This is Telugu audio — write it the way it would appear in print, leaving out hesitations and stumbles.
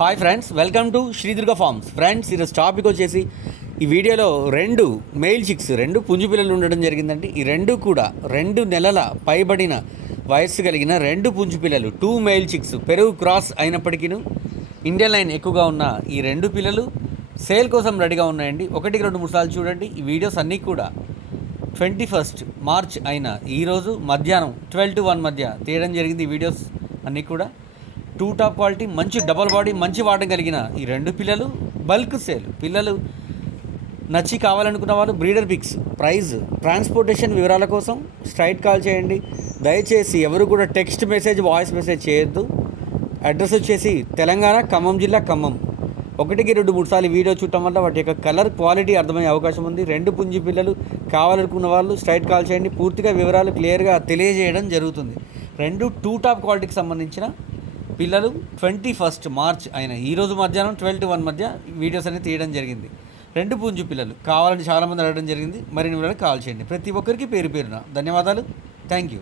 Hi friends, welcome to Sri Durga farms. Friends, ఈరోజు టాపిక్ వచ్చేసి ఈ వీడియోలో రెండు మెయిల్ చిక్స్, రెండు పుంజు పిల్లలు ఉండడం జరిగిందండి. ఈ రెండు కూడా 2 నెలల పైబడిన వయస్సు కలిగిన 2 పుంజు పిల్లలు, 2 మెయిల్ చిక్స్, పెరుగు క్రాస్ అయినప్పటికీ ఇండియన్ లైన్ ఎక్కువగా ఉన్న ఈ 2 పిల్లలు సేల్ కోసం రెడీగా ఉన్నాయండి. 1, 2, 3 సార్లు చూడండి. ఈ వీడియోస్ అన్నీ కూడా 21 మార్చ్ అయిన ఈరోజు మధ్యాహ్నం 12 to 1 మధ్య తీయడం జరిగింది. ఈ వీడియోస్ అన్నీ కూడా 2 టాప్ క్వాలిటీ, మంచి డబల్ బాడీ, మంచి వాడడం కలిగిన ఈ 2 పిల్లలు బల్క్ సేల్. పిల్లలు నచ్చి కావాలనుకున్న వాళ్ళు బ్రీడర్ పిక్స్, ప్రైజ్, ట్రాన్స్పోర్టేషన్ వివరాల కోసం స్ట్రైట్ కాల్ చేయండి. దయచేసి ఎవరు కూడా టెక్స్ట్ మెసేజ్, వాయిస్ మెసేజ్ చేయొద్దు. అడ్రస్ వచ్చేసి తెలంగాణ, ఖమ్మం జిల్లా, ఖమ్మం. 1, 2, 3 సార్లు వీడియో చూడటం వల్ల వాటి యొక్క కలర్ క్వాలిటీ అర్థమయ్యే అవకాశం ఉంది. 2 పుంజి పిల్లలు కావాలనుకున్న వాళ్ళు స్ట్రైట్ కాల్ చేయండి. పూర్తిగా వివరాలు క్లియర్గా తెలియజేయడం జరుగుతుంది. 2 టాప్ క్వాలిటీకి సంబంధించిన పిల్లలు 21 మార్చ్ అయిన ఈరోజు మధ్యాహ్నం 12 to 1 మధ్య వీడియోస్ అనేది తీయడం జరిగింది. 2 పుంజు పిల్లలు కావాలని చాలామంది అడగడం జరిగింది. మరిన్ని వివరాలు కాల్ చేయండి. ప్రతి ఒక్కరికి పేరు పేరున ధన్యవాదాలు. Thank you.